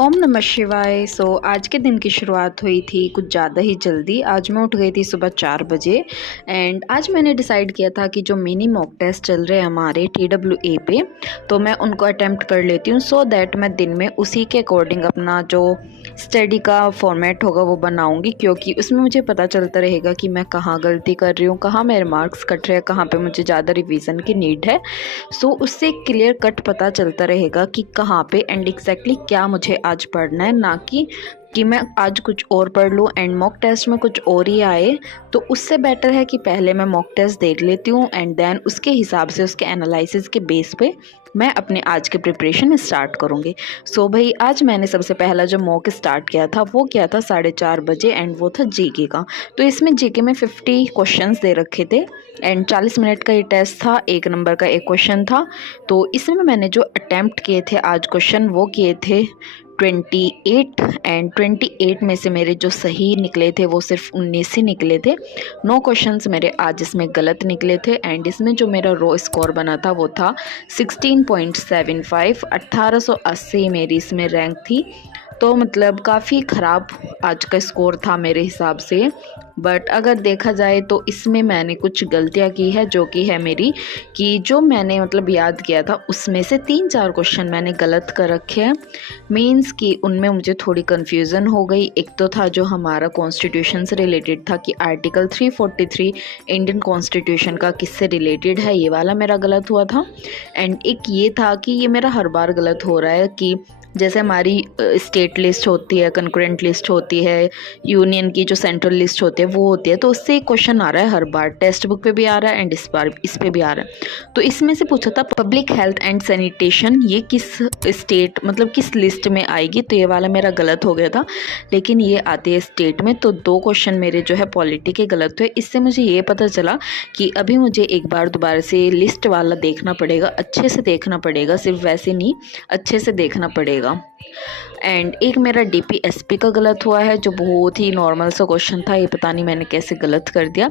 ओम नमः शिवाय। आज के दिन की शुरुआत हुई थी कुछ ज़्यादा ही जल्दी। आज मैं उठ गई थी सुबह 4 बजे एंड आज मैंने डिसाइड किया था कि जो मिनी मॉक टेस्ट चल रहे हैं हमारे TWA पे, तो मैं उनको अटेम्प्ट कर लेती हूँ सो दैट मैं दिन में उसी के अकॉर्डिंग अपना जो स्टडी का फॉर्मेट होगा वो बनाऊँगी, क्योंकि उसमें मुझे पता चलता रहेगा कि मैं कहाँ गलती कर रही हूँ, कहाँ मेरे मार्क्स कट रहे हैं, कहाँ पे मुझे ज़्यादा रिवीजन की नीड है। उससे क्लियर कट पता चलता रहेगा कि कहाँ पे एंड एग्जैक्टली क्या मुझे आज पढ़ना है, ना कि मैं आज कुछ और पढ़ लूँ एंड मॉक टेस्ट में कुछ और ही आए। तो उससे बेटर है कि पहले मैं मॉक टेस्ट देख लेती हूँ एंड देन उसके हिसाब से उसके एनालिसिस के बेस पे मैं अपने आज के प्रिपरेशन स्टार्ट करूँगी। भाई आज मैंने सबसे पहला जो मॉक स्टार्ट किया था वो किया था 4:30 बजे एंड वो था जीके का। तो इसमें जीके में 50 क्वेश्चंस दे रखे थे एंड 40 मिनट का ये टेस्ट था। 1 नंबर का एक क्वेश्चन था। तो इसमें मैंने जो अटैम्प्ट किए थे आज क्वेश्चन वो किए थे 28 एंड 28 में से मेरे जो सही निकले थे वो सिर्फ 19 ही निकले थे। 9 क्वेश्चंस मेरे आज इसमें गलत निकले थे एंड इसमें जो मेरा रो स्कोर बना था वो था 16.75। 1880 मेरी इसमें रैंक थी। तो मतलब काफ़ी ख़राब आज का स्कोर था मेरे हिसाब से। बट अगर देखा जाए तो इसमें मैंने कुछ गलतियाँ की है, जो कि है मेरी कि जो मैंने मतलब याद किया था उसमें से 3-4 क्वेश्चन मैंने गलत कर रखे हैं। मींस कि उनमें मुझे थोड़ी कन्फ्यूज़न हो गई। एक तो था जो हमारा कॉन्स्टिट्यूशन से रिलेटेड था कि आर्टिकल 343 इंडियन कॉन्स्टिट्यूशन का किससे रिलेटेड है, ये वाला मेरा गलत हुआ था। एंड एक ये था कि ये मेरा हर बार गलत हो रहा है कि जैसे हमारी स्टेट लिस्ट होती है, कंकरेंट लिस्ट होती है, यूनियन की जो सेंट्रल लिस्ट होती है वो होती है, तो उससे एक क्वेश्चन आ रहा है हर बार, टेक्स्ट बुक पे भी आ रहा है एंड इस बार इस पे भी आ रहा है। तो इसमें से पूछा था पब्लिक हेल्थ एंड सैनिटेशन ये किस स्टेट मतलब किस लिस्ट में आएगी, तो ये वाला मेरा गलत हो गया था। लेकिन ये आती है स्टेट में। तो 2 क्वेश्चन मेरे जो है पॉलिटी के गलत हुए। इससे मुझे ये पता चला कि अभी मुझे एक बार दोबारा से लिस्ट वाला देखना पड़ेगा, अच्छे से देखना पड़ेगा, सिर्फ वैसे नहीं अच्छे से देखना पड़ेगा। एंड एक मेरा DPSP का गलत हुआ है, जो बहुत ही नॉर्मल सा क्वेश्चन था। ये पता नहीं मैंने कैसे गलत कर दिया।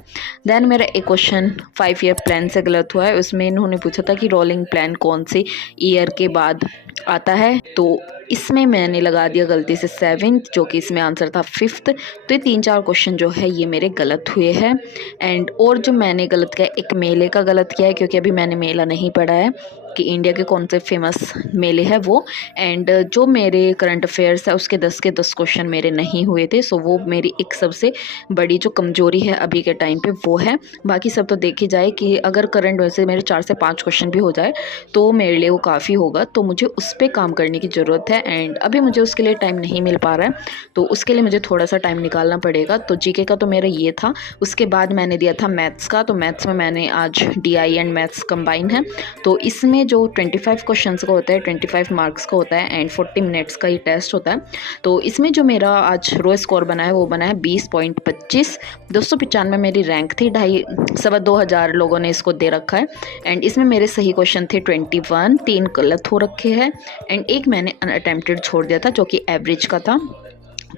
देन मेरा एक क्वेश्चन 5 ईयर प्लान से गलत हुआ है। उसमें इन्होंने पूछा था कि रोलिंग प्लान कौन से ईयर के बाद आता है, तो इसमें मैंने लगा दिया गलती से 7th, जो कि इसमें आंसर था 5th। तो ये 3-4 क्वेश्चन जो है ये मेरे गलत हुए हैं। एंड और जो मैंने गलत किया, एक मेले का गलत किया है, क्योंकि अभी मैंने मेला नहीं पढ़ा है कि इंडिया के कौन से फेमस मेले हैं वो। एंड जो मेरे करंट अफेयर्स है उसके 10 के 10 क्वेश्चन मेरे नहीं हुए थे। वो मेरी एक सबसे बड़ी जो कमजोरी है अभी के टाइम पे वो है। बाकी सब तो देखी जाए कि अगर करंट वैसे मेरे 4 से 5 क्वेश्चन भी हो जाए तो मेरे लिए वो काफ़ी होगा। तो मुझे उस पर काम करने की ज़रूरत है एंड अभी मुझे उसके लिए टाइम नहीं मिल पा रहा है, तो उसके लिए मुझे थोड़ा सा टाइम निकालना पड़ेगा। तो जीके का तो मेरा ये था। उसके बाद मैंने दिया था मैथ्स का। तो मैथ्स में मैंने आज DI एंड मैथ्स कंबाइन है। तो इसमें जो 25 क्वेश्चंस का होता है, 25 मार्क्स का होता है एंड 40 मिनट्स का ये टेस्ट होता है। तो इसमें जो मेरा आज रो स्कोर बना है वो बना है 20.25। 295 मेरी रैंक थी। 2,500 लोगों ने इसको दे रखा है एंड इसमें मेरे सही क्वेश्चन थे 21, 3 गलत हो रखे हैं एंड एक मैंने अनअटेम्प्टेड छोड़ दिया था जो कि एवरेज का था,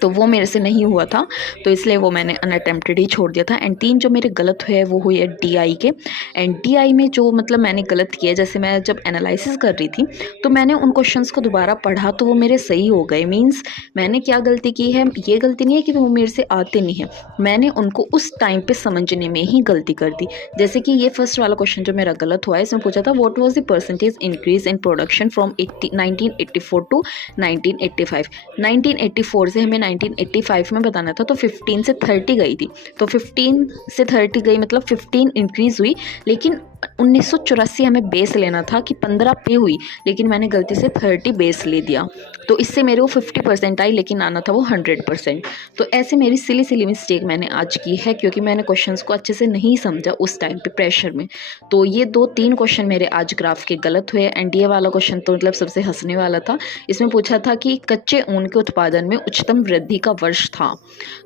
तो वो मेरे से नहीं हुआ था, तो इसलिए वो मैंने अनअटेम्प्टेड ही छोड़ दिया था। एंड 3 जो मेरे गलत हुए वो हुए है DI के। एंड DI में जो मतलब मैंने गलत किया, जैसे मैं जब एनालिसिस कर रही थी तो मैंने उन क्वेश्चंस को दोबारा पढ़ा तो वो मेरे सही हो गए। मींस मैंने क्या गलती की है, ये गलती नहीं है कि वो मेरे से आते नहीं है, मैंने उनको उस टाइम पे समझने में ही गलती कर दी। जैसे कि ये फर्स्ट वाला क्वेश्चन जो मेरा गलत हुआ है, इसमें पूछा था what was the percentage increase in production from 1984 to 1985। 1984 से हमें 1985 में बताना था, तो 15 से 30 गई थी। तो 15 से 30 गई मतलब 15 इंक्रीज हुई, लेकिन 1984 हमें बेस लेना था कि 15 पे हुई, लेकिन मैंने गलती से 30 बेस ले दिया। तो इससे मेरे को 50% आई, लेकिन आना था वो 100%। तो ऐसे मेरी सिली मिस्टेक मैंने आज की है, क्योंकि मैंने क्वेश्चंस को अच्छे से नहीं समझा उस टाइम पे प्रेशर में। तो ये 2-3 क्वेश्चन मेरे आज ग्राफ के गलत हुए। एंड ये वाला क्वेश्चन तो मतलब सबसे हंसने वाला था। इसमें पूछा था कि कच्चे ऊन के उत्पादन में उच्चतम वृद्धि का वर्ष था।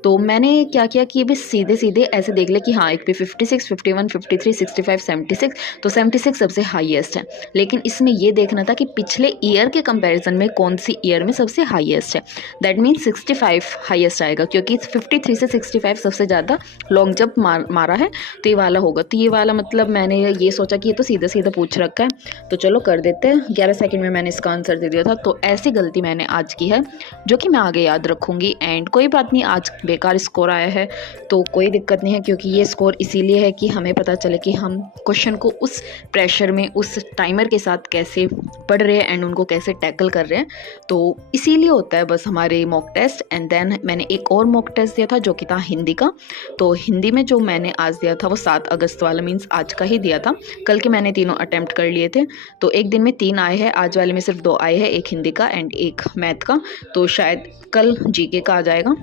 तो मैंने क्या किया कि ये भी सीधे सीधे ऐसे देख ले कि हाँ, एक पे 56, 51, 53, 65, 76 तो 76 सबसे हाईएस्ट है। लेकिन इसमें ये देखना था कि पिछले ईयर के कंपैरिजन में कौन सी ईयर में सबसे हाईएस्ट है। दैट मीन्स 65 हाईएस्ट आएगा, क्योंकि 53 से 65 सबसे ज़्यादा लॉन्ग जंप मारा है, तो ये वाला होगा। तो ये वाला मतलब मैंने ये सोचा कि ये तो सीधा सीधा पूछ रखा है, तो चलो कर देते हैं। 11 सेकंड में मैंने इसका आंसर दे दिया था। तो ऐसी गलती मैंने आज की है जो कि मैं आगे याद रखूँगी। एंड कोई बात नहीं, आज बेकार स्कोर आया है तो कोई दिक्कत नहीं है, क्योंकि ये स्कोर इसीलिए है कि हमें पता चले कि हम क्वेश्चन को उस प्रेशर में, उस टाइमर के साथ कैसे पढ़ रहे हैं एंड उनको कैसे टैकल कर रहे हैं। तो इसीलिए होता है बस हमारे मॉक टेस्ट। एंड देन मैंने एक और मॉक टेस्ट दिया था जो कि था हिंदी का। तो हिंदी में जो मैंने आज दिया था वो 7 अगस्त वाला, मीन्स आज का ही दिया था। कल के मैंने तीनों अटेम्प्ट कर लिए थे, तो एक दिन में 3 आए हैं, आज वाले में सिर्फ 2 आए हैं, एक हिंदी का एंड एक मैथ का। तो शायद कल जीके का आ जाएगा।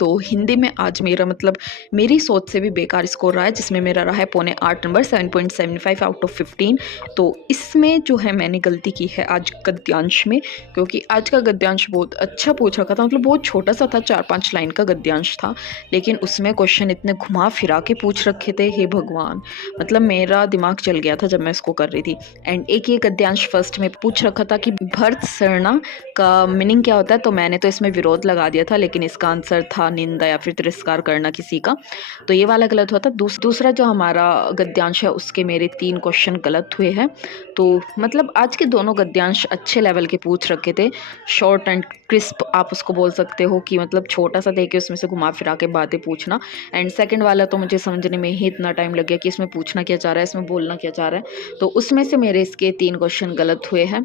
तो हिंदी में आज मेरा मतलब मेरी सोच से भी बेकार स्कोर रहा है, जिसमें मेरा रहा है 8.25 नंबर, 7.75 आउट ऑफ 15। तो इसमें जो है मैंने गलती की है आज गद्यांश में, क्योंकि आज का गद्यांश बहुत अच्छा पूछ रखा था, मतलब बहुत छोटा सा था, 4-5 लाइन का गद्यांश था, लेकिन उसमें क्वेश्चन इतने घुमा फिरा के पूछ रखे थे, हे भगवान, मतलब मेरा दिमाग चल गया था जब मैं इसको कर रही थी। एंड एक ये गद्यांश फर्स्ट में पूछ रखा था कि भर्त सरना का मीनिंग क्या होता है, तो मैंने तो इसमें विरोध लगा दिया था, लेकिन इसका आंसर था निंदा या फिर तिरस्कार करना किसी का, तो ये वाला गलत हुआ था। दूसरा जो हमारा गद्यांश है उसके मेरे 3 क्वेश्चन गलत हुए हैं। तो मतलब आज के दोनों गद्यांश अच्छे लेवल के पूछ रखे थे, शॉर्ट एंड क्रिस्प आप उसको बोल सकते हो, कि मतलब छोटा सा देके उसमें से घुमा फिरा के बातें पूछना। एंड सेकंड वाला तो मुझे समझने में ही इतना टाइम लग गया कि इसमें पूछना क्या चाह रहा है, इसमें बोलना क्या चाह रहा है, तो उसमें से मेरे इसके 3 क्वेश्चन गलत हुए हैं।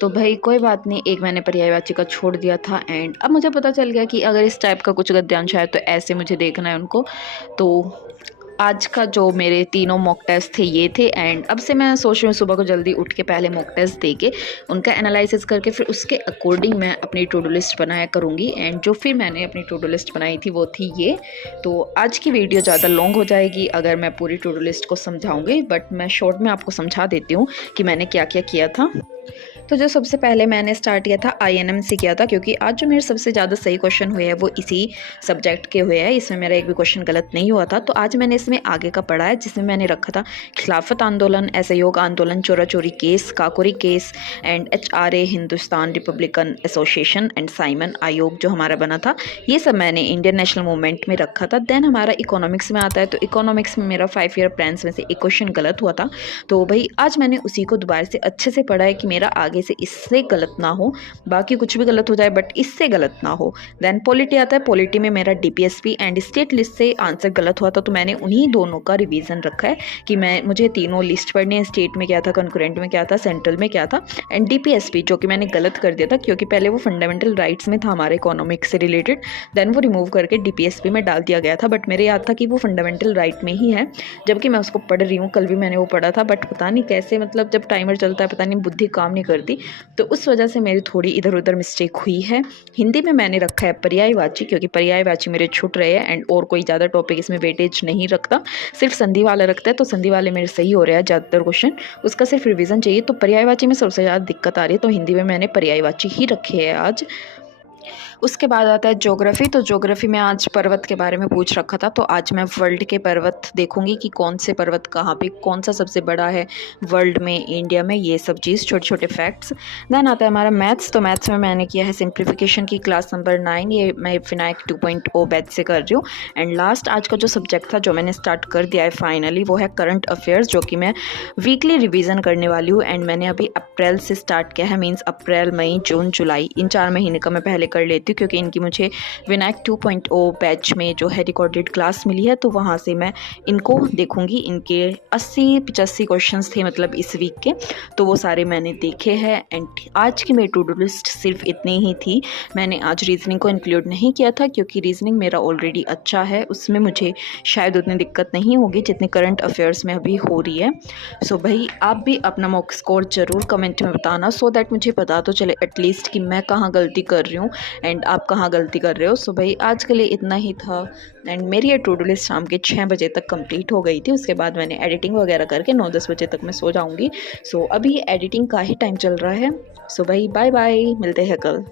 तो भाई कोई बात नहीं, एक मैंने पर्यायवाची का छोड़ दिया था। एंड अब मुझे पता चल गया कि अगर इस टाइप का कुछ गद्यांश है तो ऐसे मुझे देखना है उनको। तो आज का जो मेरे तीनों मॉक टेस्ट थे ये थे। एंड अब से मैं सोच रही हूँ सुबह को जल्दी उठ के पहले मॉक टेस्ट दे के उनका एनालिसिस करके फिर उसके अकॉर्डिंग मैं अपनी टू डू लिस्ट बनाया करूँगी। एंड जो फिर मैंने अपनी टू डू लिस्ट बनाई थी वो थी ये। तो आज की वीडियो ज़्यादा लॉन्ग हो जाएगी अगर मैं पूरी टू डू लिस्ट को समझाऊँगी, बट मैं शॉर्ट में आपको समझा देती हूँ कि मैंने क्या क्या किया था। तो जो सबसे पहले मैंने स्टार्ट किया था INM से किया था, क्योंकि आज जो मेरे सबसे ज़्यादा सही क्वेश्चन हुए हैं वो इसी सब्जेक्ट के हुए हैं, इसमें मेरा एक भी क्वेश्चन गलत नहीं हुआ था। तो आज मैंने इसमें आगे का पढ़ा है, जिसमें मैंने रखा था खिलाफत आंदोलन, असहयोग आंदोलन, चोरा चोरी case, Kakori case and HRA Hindustan Republican association and Simon आयोग जो हमारा बना था, ये सब मैंने इंडियन नेशनल मूवमेंट में रखा था। देन हमारा इकोनॉमिक्स में आता है, तो इकोनॉमिक्स में मेरा 5 ईयर प्लान्स में से एक क्वेश्चन गलत हुआ था। तो भाई आज मैंने उसी को दोबारा से अच्छे से पढ़ा है कि मेरा आगे से इससे गलत ना हो, बाकी कुछ भी गलत हो जाए बट इससे गलत ना हो। देन पॉलिटी आता है, पॉलिटी में मेरा DPSP एंड स्टेट लिस्ट से आंसर गलत हुआ था, तो मैंने उन्हीं दोनों का रिवीजन रखा है कि मुझे तीनों लिस्ट पढ़नी है, स्टेट में क्या था, कंकरेंट में क्या था, सेंट्रल में क्या था एंड DPSP जो कि मैंने गलत कर दिया था, क्योंकि पहले वो फंडामेंटल राइट्स में था हमारे इकोनॉमिक्स से रिलेटेड, देन वो रिमूव करके DPSP में डाल दिया गया था, बट मेरे याद था कि वो फंडामेंटल राइट में ही है, जबकि मैं उसको पढ़ रही हूँ। कल भी मैंने वो पढ़ा था, बट पता नहीं कैसे, मतलब जब टाइमर चलता है पता नहीं बुद्धि काम नहीं करती, तो उस वजह से मेरी थोड़ी इधर उधर मिस्टेक हुई है। हिंदी में मैंने रखा है पर्यायवाची, क्योंकि पर्यायवाची मेरे छूट रहे हैं एंड और कोई ज़्यादा टॉपिक इसमें वेटेज नहीं रखता, सिर्फ संधि वाला रखता है, तो संधि वाले मेरे सही हो रहे हैं ज़्यादातर क्वेश्चन, उसका सिर्फ रिवीजन चाहिए। तो पर्यायवाची में सबसे ज़्यादा दिक्कत आ रही है, तो हिंदी में मैंने पर्यायवाची ही रखे है आज। उसके बाद आता है ज्योग्राफी। तो ज्योग्राफी में आज पर्वत के बारे में पूछ रखा था, तो आज मैं वर्ल्ड के पर्वत देखूंगी कि कौन से पर्वत कहाँ पे, कौन सा सबसे बड़ा है वर्ल्ड में, इंडिया में, ये सब चीज़, छोटे छोटे फैक्ट्स। देन आता है हमारा मैथ्स। तो मैथ्स में मैंने किया है सिंप्लीफिकेशन की क्लास नंबर 9, ये मैं विनायक 2.0 बैच से कर रही हूँ। एंड लास्ट आज का जो सब्जेक्ट था जो मैंने स्टार्ट कर दिया है फाइनली, वो है करंट अफेयर्स, जो कि मैं वीकली रिविज़न करने वाली हूँ। एंड मैंने अभी अप्रैल से स्टार्ट किया है, मीन्स अप्रैल, मई, जून, जुलाई, इन 4 महीने का मैं पहले कर लेती हूँ, क्योंकि इनकी मुझे विनायक 2.0 बैच में जो है रिकॉर्डेड क्लास मिली है, तो वहाँ से मैं इनको देखूंगी। इनके 80-85 क्वेश्चंस थे मतलब इस वीक के, तो वो सारे मैंने देखे हैं। एंड आज की मेरी टू डू लिस्ट सिर्फ इतनी ही थी। मैंने आज रीजनिंग को इंक्लूड नहीं किया था, क्योंकि रीजनिंग मेरा ऑलरेडी अच्छा है, उसमें मुझे शायद उतनी दिक्कत नहीं होगी जितनी करंट अफेयर्स में अभी हो रही है। सो भाई आप भी अपना मॉक स्कोर ज़रूर कमेंट में बताना, सो दैट मुझे पता तो चले एटलीस्ट कि मैं कहाँ गलती कर रही हूँ एंड आप कहाँ गलती कर रहे हो। सो भाई आज के लिए इतना ही था। एंड मेरी ये टू डू लिस्ट शाम के 6 बजे तक कंप्लीट हो गई थी। उसके बाद मैंने एडिटिंग वगैरह करके 9-10 बजे तक मैं सो जाऊँगी। सो अभी एडिटिंग का ही टाइम चल रहा है। सो भाई बाय बाय, मिलते हैं कल।